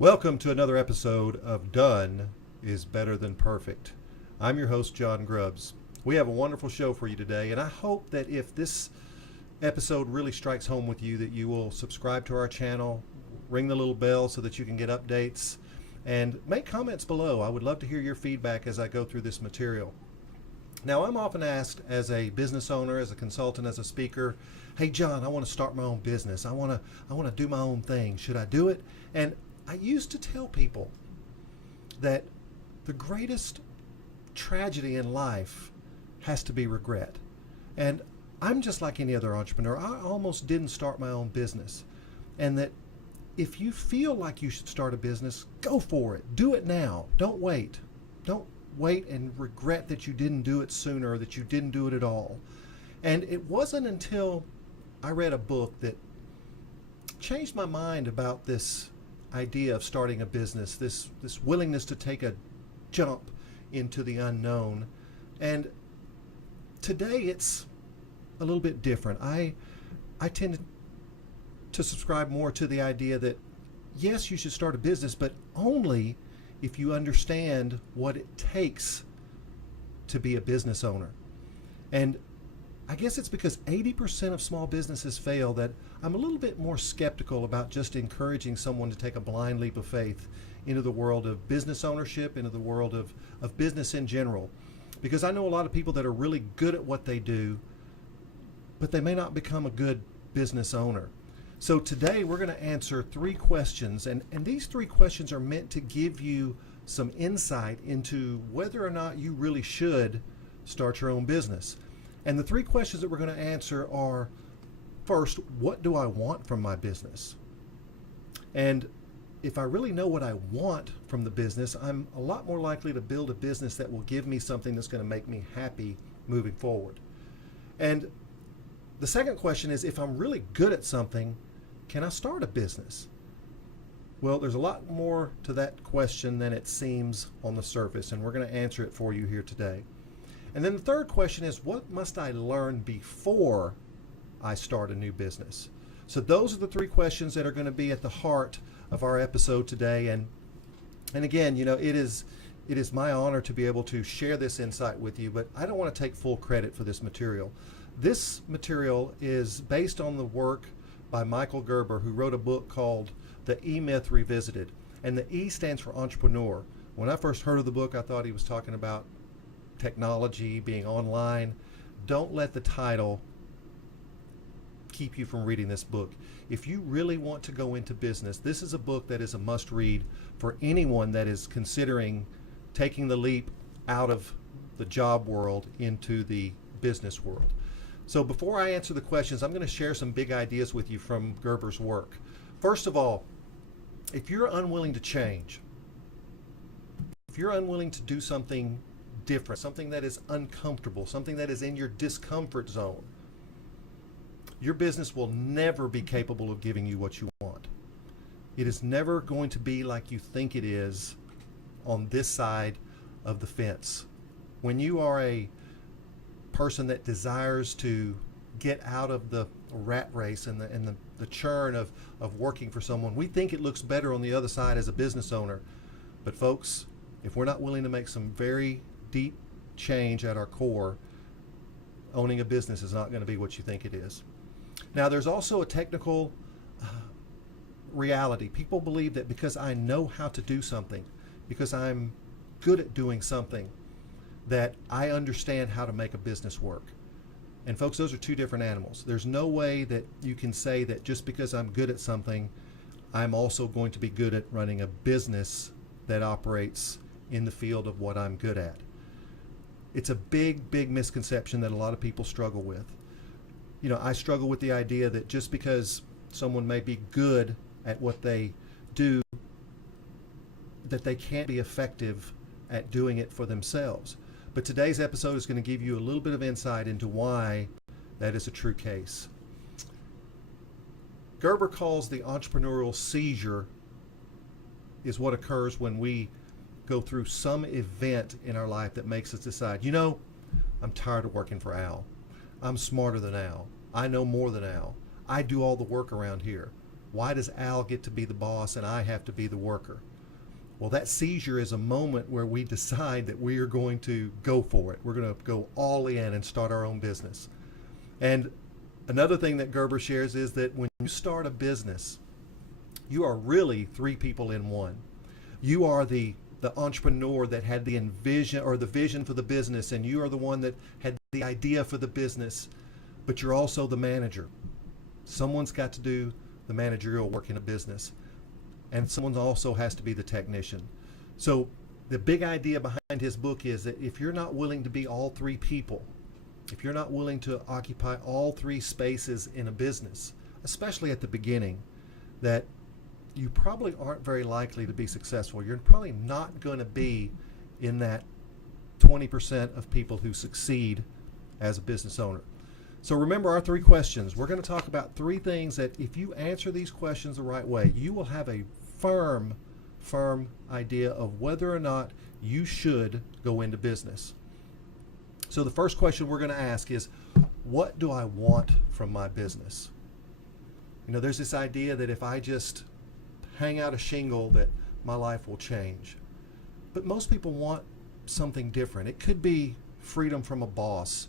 Welcome to another episode of Done is Better Than Perfect. I'm your host, John Grubbs. We have a wonderful show for you today, and I hope that if this episode really strikes home with you, that you will subscribe to our channel, ring the little bell so that you can get updates, and make comments below. I would love to hear your feedback as I go through this material. Now, I'm often asked as a business owner, as a consultant, as a speaker, hey, John, I want to start my own business. I want to do my own thing. Should I do it? And I used to tell people that the greatest tragedy in life has to be regret. And I'm just like any other entrepreneur. I almost didn't start my own business. And that if you feel like you should start a business, go for it. Do it now. Don't wait. Don't wait and regret that you didn't do it sooner or that you didn't do it at all. And it wasn't until I read a book that changed my mind about this idea of starting a business, this willingness to take a jump into the unknown. And today it's a little bit different. I tend to subscribe more to the idea that yes, you should start a business, but only if you understand what it takes to be a business owner. And I guess it's because 80% of small businesses fail that I'm a little bit more skeptical about just encouraging someone to take a blind leap of faith into the world of business ownership, into the world of business in general. Because I know a lot of people that are really good at what they do, but they may not become a good business owner. So today we're going to answer three questions, and these three questions are meant to give you some insight into whether or not you really should start your own business. And the three questions that we're going to answer are, first, what do I want from my business? And if I really know what I want from the business, I'm a lot more likely to build a business that will give me something that's going to make me happy moving forward. And the second question is, if I'm really good at something, can I start a business? Well, there's a lot more to that question than it seems on the surface, and we're going to answer it for you here today. And then the third question is, what must I learn before I start a new business? So those are the three questions that are going to be at the heart of our episode today. And again, you know, it is my honor to be able to share this insight with you, but I don't want to take full credit for this material. This material is based on the work by Michael Gerber, who wrote a book called The E-Myth Revisited. And the E stands for entrepreneur. When I first heard of the book, I thought he was talking about technology, being online. Don't let the title keep you from reading this book. If you really want to go into business, this is a book that is a must read for anyone that is considering taking the leap out of the job world into the business world. So before I answer the questions, I'm going to share some big ideas with you from Gerber's work. First of all, if you're unwilling to change, if you're unwilling to do something different, something that is uncomfortable, something that is in your discomfort zone, your business will never be capable of giving you what you want. It is never going to be like you think it is on this side of the fence. When you are a person that desires to get out of the rat race and the churn of working for someone, we think it looks better on the other side as a business owner. But folks, if we're not willing to make some very deep change at our core, owning a business is not going to be what you think it is. Now, there's also a technical reality. People believe that because I know how to do something, because I'm good at doing something, that I understand how to make a business work. And folks, those are two different animals. There's no way that you can say that just because I'm good at something, I'm also going to be good at running a business that operates in the field of what I'm good at. It's a big misconception that a lot of people struggle with. You know, I struggle with the idea that just because someone may be good at what they do, that they can't be effective at doing it for themselves. But today's episode is going to give you a little bit of insight into why that is a true case. Gerber calls the entrepreneurial seizure is what occurs when we go through some event in our life that makes us decide, you know, I'm tired of working for Al. I'm smarter than Al. I know more than Al. I do all the work around here. Why does Al get to be the boss and I have to be the worker? Well, that seizure is a moment where we decide that we are going to go for it. We're going to go all in and start our own business. And another thing that Gerber shares is that when you start a business, you are really three people in one. You are the entrepreneur that had the vision for the business, and you are the one that had the idea for the business, but you're also the manager. Someone's got to do the managerial work in a business, and someone also has to be the technician. So the big idea behind his book is that if you're not willing to be all three people, if you're not willing to occupy all three spaces in a business, especially at the beginning, that you probably aren't very likely to be successful. You're probably not going to be in that 20% of people who succeed as a business owner. So remember our three questions. We're going to talk about three things that if you answer these questions the right way, you will have a firm idea of whether or not you should go into business. So the first question we're going to ask is, what do I want from my business? You know, there's this idea that if I just hang out a shingle that my life will change. But most people want something different. It could be freedom from a boss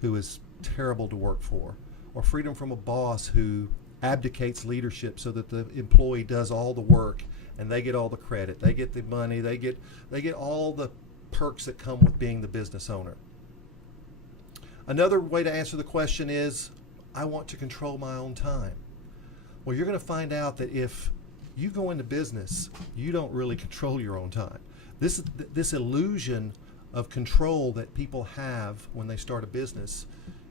who is terrible to work for, or freedom from a boss who abdicates leadership so that the employee does all the work and they get all the credit, they get the money, they get all the perks that come with being the business owner. Another way to answer the question is, I want to control my own time. Well, you're going to find out that if you go into business, you don't really control your own time. This illusion of control that people have when they start a business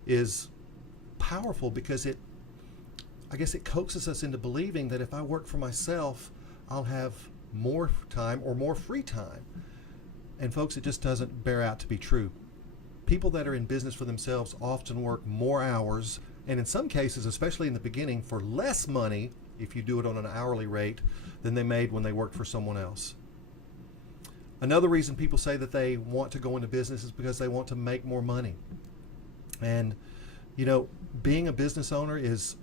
is powerful because it coaxes us into believing that if I work for myself, I'll have more time or more free time. And folks, it just doesn't bear out to be true. People that are in business for themselves often work more hours, and in some cases, especially in the beginning, for less money if you do it on an hourly rate than they made when they worked for someone else. Another reason people say that they want to go into business is because they want to make more money. And, you know, being a business owner is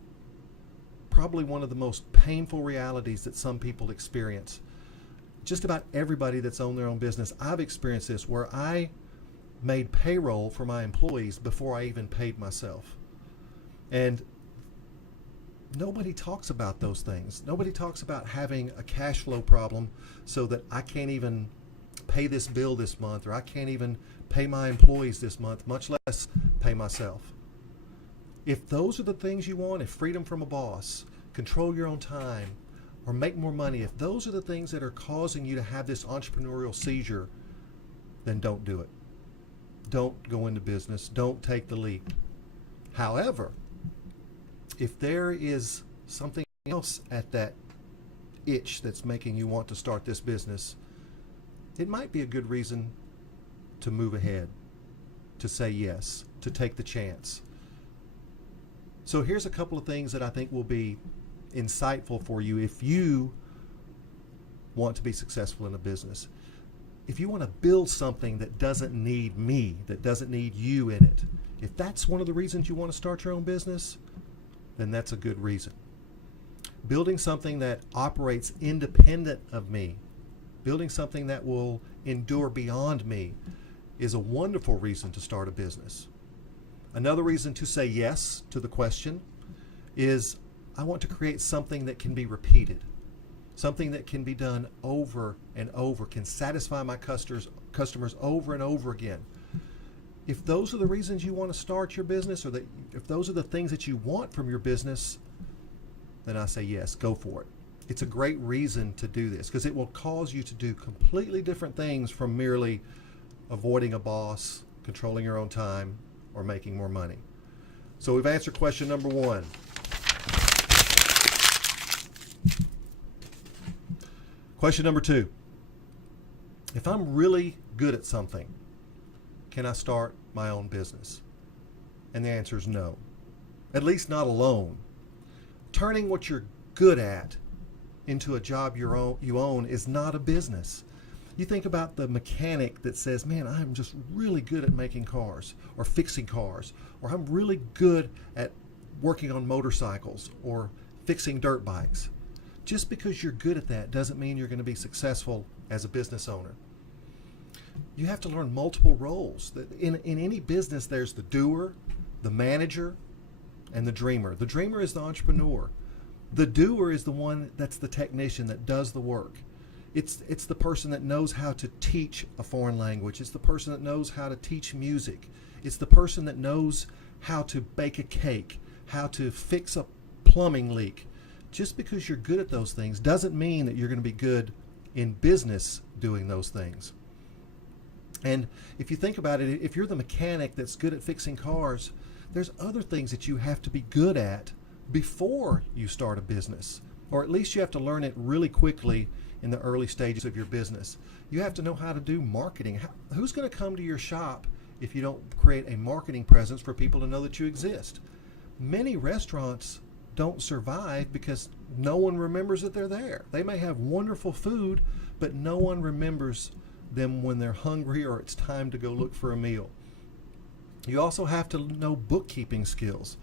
probably one of the most painful realities that some people experience. Just about everybody that's owned their own business, I've experienced this, where I made payroll for my employees before I even paid myself. And nobody talks about those things. Nobody talks about having a cash flow problem so that I can't even pay this bill this month, or I can't even pay my employees this month, much less pay myself. If those are the things you want, if freedom from a boss, control your own time, or make more money, if those are the things that are causing you to have this entrepreneurial seizure, then don't do it. Don't go into business. Don't take the leap. However, if there is something else at that itch that's making you want to start this business, it might be a good reason to move ahead, to say yes, to take the chance. So here's a couple of things that I think will be insightful for you if you want to be successful in a business. If you want to build something that doesn't need me, that doesn't need you in it, if that's one of the reasons you want to start your own business, then that's a good reason. Building something that operates independent of me, building something that will endure beyond me, is a wonderful reason to start a business. Another reason to say yes to the question is, I want to create something that can be repeated, something that can be done over and over, can satisfy my customers over and over again. If those are the reasons you want to start your business, or that if those are the things that you want from your business, then I say yes, go for it. It's a great reason to do this because it will cause you to do completely different things from merely avoiding a boss, controlling your own time, or making more money. So we've answered question number one. Question number two. If I'm really good at something, can I start my own business? And the answer is no. At least not alone. Turning what you're good at into a job you own is not a business. You think about the mechanic that says, man, I'm just really good at making cars or fixing cars, or I'm really good at working on motorcycles or fixing dirt bikes. Just because you're good at that doesn't mean you're going to be successful as a business owner. You have to learn multiple roles. In any business, there's the doer, the manager, and the dreamer. The dreamer is the entrepreneur. The doer is the one that's the technician that does the work. It's the person that knows how to teach a foreign language. It's the person that knows how to teach music. It's the person that knows how to bake a cake, how to fix a plumbing leak. Just because you're good at those things doesn't mean that you're going to be good in business doing those things. And if you think about it, if you're the mechanic that's good at fixing cars, there's other things that you have to be good at before you start a business. Or at least you have to learn it really quickly in the early stages of your business. You have to know how to do marketing. Who's going to come to your shop if you don't create a marketing presence for people to know that you exist? Many restaurants don't survive because no one remembers that they're there. They may have wonderful food, but no one remembers them when they're hungry or it's time to go look for a meal. You also have to know bookkeeping skills.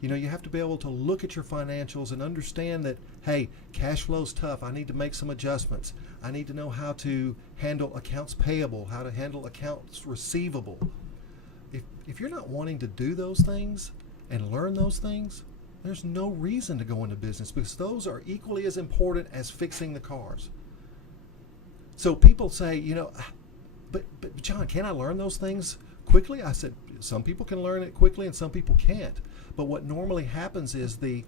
You have to be able to look at your financials and understand that, hey, cash flow's tough. I need to make some adjustments. I need to know how to handle accounts payable, how to handle accounts receivable. If you're not wanting to do those things and learn those things, there's no reason to go into business, because those are equally as important as fixing the cars. So people say, but John, can I learn those things quickly? I said, some people can learn it quickly and some people can't. But what normally happens is the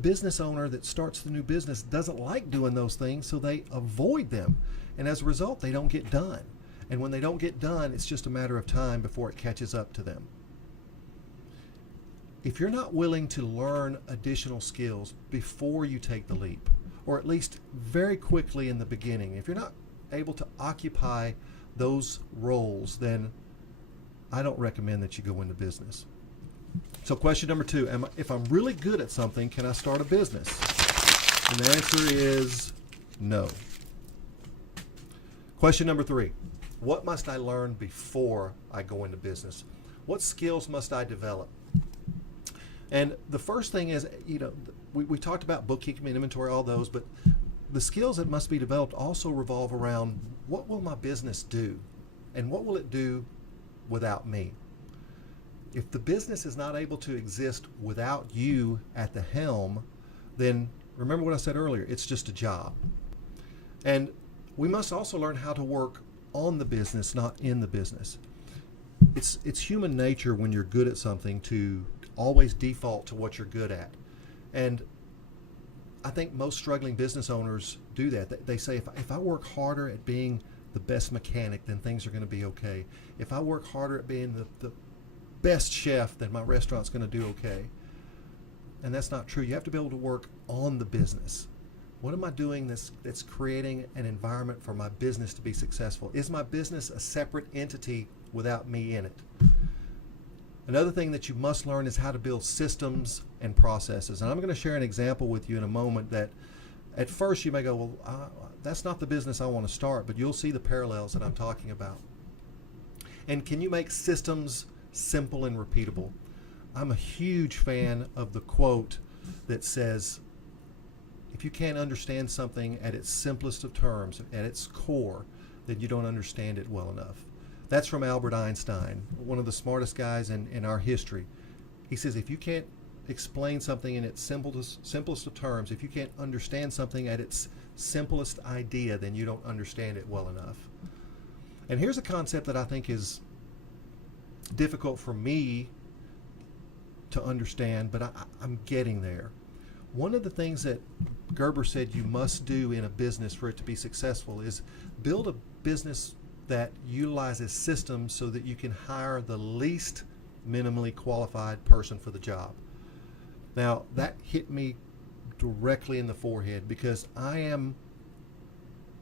business owner that starts the new business doesn't like doing those things, so they avoid them. And as a result, they don't get done. And when they don't get done, it's just a matter of time before it catches up to them. If you're not willing to learn additional skills before you take the leap, or at least very quickly in the beginning, if you're not able to occupy those roles, then I don't recommend that you go into business. So question number 2, if I'm really good at something, can I start a business? And the answer is no. Question number 3, what must I learn before I go into business? What skills must I develop? And the first thing is, we talked about bookkeeping, inventory, all those, but the skills that must be developed also revolve around what will my business do and what will it do without me? If the business is not able to exist without you at the helm, then remember what I said earlier, it's just a job. And we must also learn how to work on the business, not in the business. It's human nature when you're good at something to always default to what you're good at. And I think most struggling business owners do that. They say, if I work harder at being the best mechanic, then things are going to be okay. If I work harder at being the best chef, then my restaurant's going to do okay. And that's not true. You have to be able to work on the business. What am I doing that's creating an environment for my business to be successful? Is my business a separate entity without me in it? Another thing that you must learn is how to build systems and processes. And I'm going to share an example with you in a moment that at first you may go, well, that's not the business I want to start, but you'll see the parallels that I'm talking about. And can you make systems simple and repeatable? I'm a huge fan of the quote that says, if you can't understand something at its simplest of terms, at its core, then you don't understand it well enough. That's from Albert Einstein, one of the smartest guys in our history. He says, if you can't explain something in its simplest of terms, if you can't understand something at its simplest idea, then you don't understand it well enough. And here's a concept that I think is difficult for me to understand, but I'm getting there. One of the things that Gerber said you must do in a business for it to be successful is build a business that utilizes systems so that you can hire the least minimally qualified person for the job. Now, that hit me directly in the forehead because I am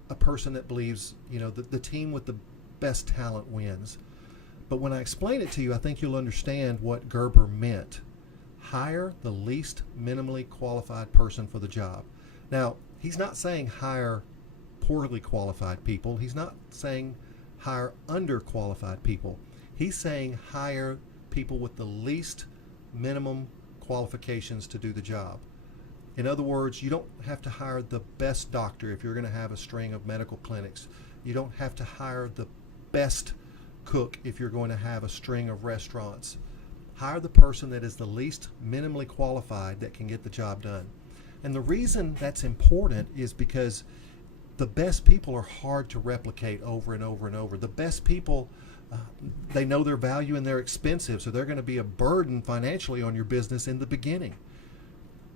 a person that believes, the team with the best talent wins. But when I explain it to you, I think you'll understand what Gerber meant. Hire the least minimally qualified person for the job. Now, he's not saying hire poorly qualified people. He's not saying hire underqualified people. He's saying hire people with the least minimum qualifications to do the job. In other words, you don't have to hire the best doctor if you're going to have a string of medical clinics. You don't have to hire the best cook if you're going to have a string of restaurants. Hire the person that is the least minimally qualified that can get the job done. And the reason that's important is because the best people are hard to replicate over and over and over. The best people, they know their value and they're expensive, so they're going to be a burden financially on your business in the beginning.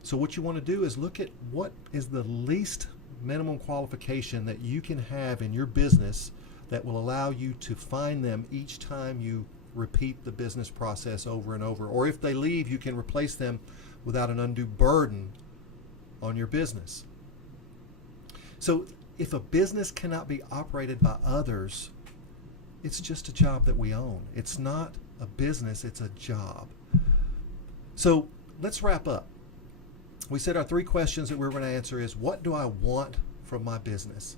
So what you want to do is look at what is the least minimum qualification that you can have in your business that will allow you to find them each time you repeat the business process over and over. Or if they leave, you can replace them without an undue burden on your business. So if a business cannot be operated by others, it's just a job that we own. It's not a business, it's a job. So let's wrap up. We said our 3 questions that we're going to answer is, what do I want from my business?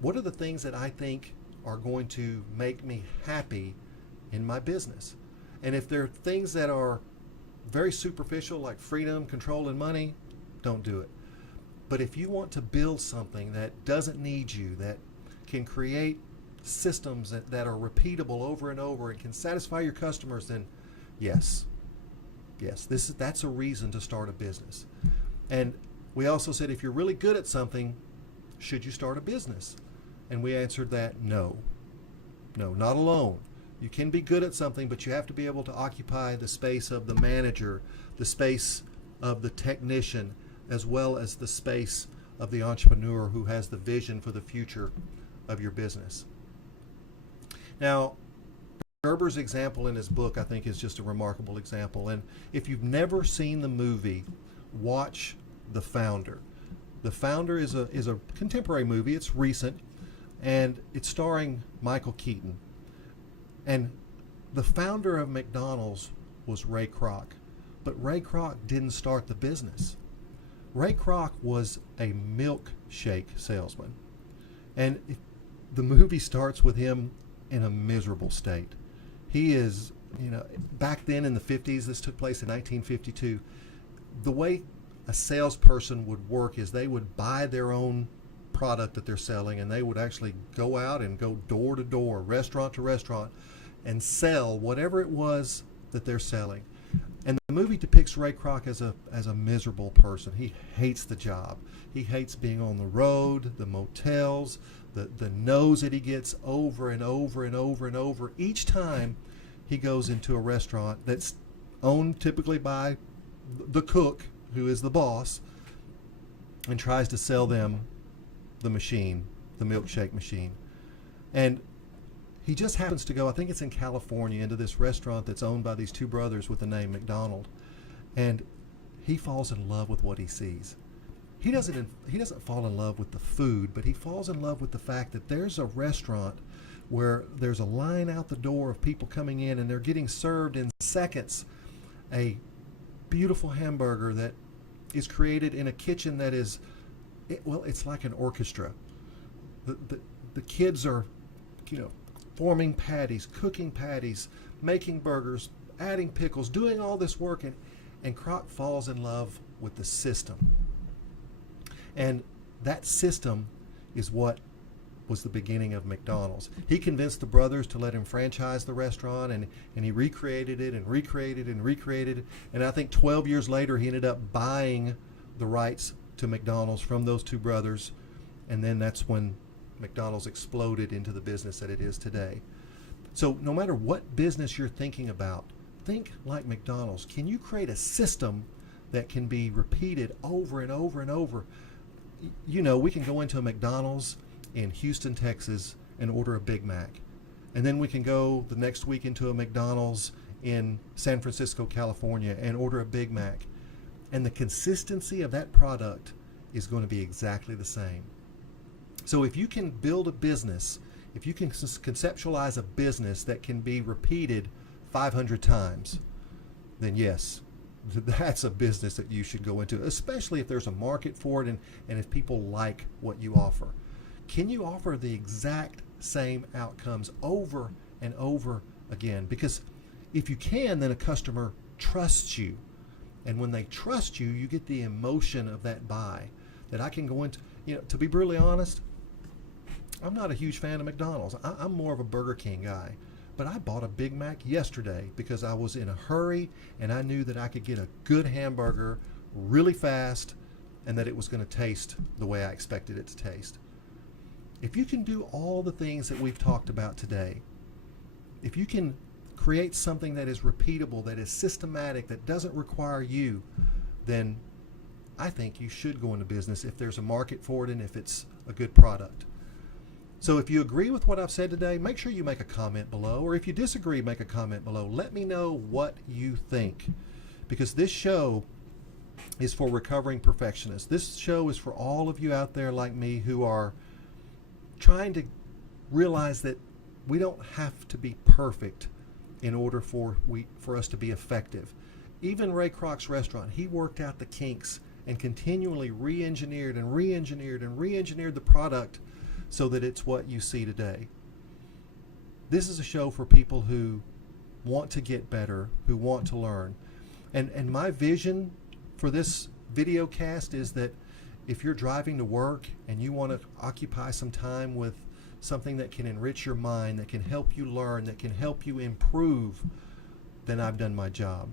What are the things that I think are going to make me happy in my business? And if there are things that are very superficial, like freedom, control, and money, don't do it. But if you want to build something that doesn't need you, that can create systems that are repeatable over and over and can satisfy your customers, then yes, that's a reason to start a business. And we also said, if you're really good at something, should you start a business? And we answered that no, not alone. You can be good at something, but you have to be able to occupy the space of the manager, the space of the technician, as well as the space of the entrepreneur who has the vision for the future of your business. Now, Gerber's example in his book, I think, is just a remarkable example. And if you've never seen the movie, watch The Founder. The Founder is a contemporary movie. It's recent, and it's starring Michael Keaton. And the founder of McDonald's was Ray Kroc. But Ray Kroc didn't start the business. Ray Kroc was a milkshake salesman. And the movie starts with him in a miserable state. He is, back then in the 50s, this took place in 1952, the way a salesperson would work is they would buy their own product that they're selling, and they would actually go out and go door to door, restaurant to restaurant, and sell whatever it was that they're selling. And the movie depicts Ray Kroc as a miserable person. He hates the job. He hates being on the road, the motels, the no's that he gets over and over and over and over each time he goes into a restaurant that's owned typically by the cook, who is the boss, and tries to sell them the machine, the milkshake machine. And he just happens to go, I think it's in California, into this restaurant that's owned by these 2 brothers with the name McDonald. And he falls in love with what he sees. He doesn't fall in love with the food, but he falls in love with the fact that there's a restaurant where there's a line out the door of people coming in, and they're getting served in seconds a beautiful hamburger that is created in a kitchen that is, it's like an orchestra. The kids are, forming patties, cooking patties, making burgers, adding pickles, doing all this work, and Kroc falls in love with the system. And that system is what was the beginning of McDonald's. He convinced the brothers to let him franchise the restaurant, and he recreated it and recreated it and recreated it. And I think 12 years later, he ended up buying the rights to McDonald's from those 2 brothers. And then that's when McDonald's exploded into the business that it is today. So no matter what business you're thinking about, think like McDonald's. Can you create a system that can be repeated over and over and over? We can go into a McDonald's in Houston, Texas, and order a Big Mac. And then we can go the next week into a McDonald's in San Francisco, California, and order a Big Mac. And the consistency of that product is going to be exactly the same. So if you can build a business, if you can conceptualize a business that can be repeated 500 times, then yes, that's a business that you should go into, especially if there's a market for it and if people like what you offer. Can you offer the exact same outcomes over and over again? Because if you can, then a customer trusts you. And when they trust you, you get the emotion of that buy. That I can go into, to be brutally honest, I'm not a huge fan of McDonald's. I'm more of a Burger King guy. But I bought a Big Mac yesterday because I was in a hurry and I knew that I could get a good hamburger really fast and that it was going to taste the way I expected it to taste. If you can do all the things that we've talked about today, if you can create something that is repeatable, that is systematic, that doesn't require you, then I think you should go into business if there's a market for it and if it's a good product. So if you agree with what I've said today, make sure you make a comment below. Or if you disagree, make a comment below. Let me know what you think. Because this show is for recovering perfectionists. This show is for all of you out there like me who are trying to realize that we don't have to be perfect in order for us to be effective. Even Ray Kroc's restaurant, he worked out the kinks and continually re-engineered the product so that it's what you see today. This is a show for people who want to get better, who want to learn. And my vision for this video cast is that if you're driving to work and you want to occupy some time with something that can enrich your mind, that can help you learn, that can help you improve, then I've done my job.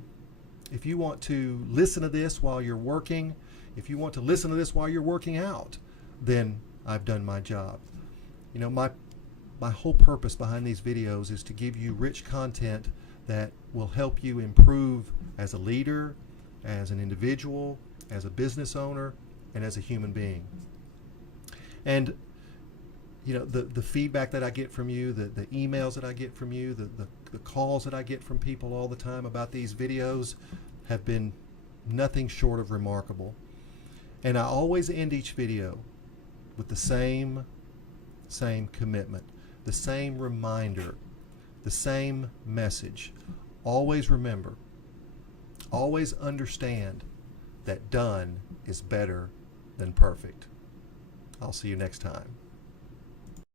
If you want to listen to this while you're working, if you want to listen to this while you're working out, then I've done my job. My whole purpose behind these videos is to give you rich content that will help you improve as a leader, as an individual, as a business owner, and as a human being. And the feedback that I get from you, the emails that I get from you, the calls that I get from people all the time about these videos have been nothing short of remarkable. And I always end each video with the same commitment, the same reminder, the same message. Always remember, always understand that done is better than perfect. I'll see you next time.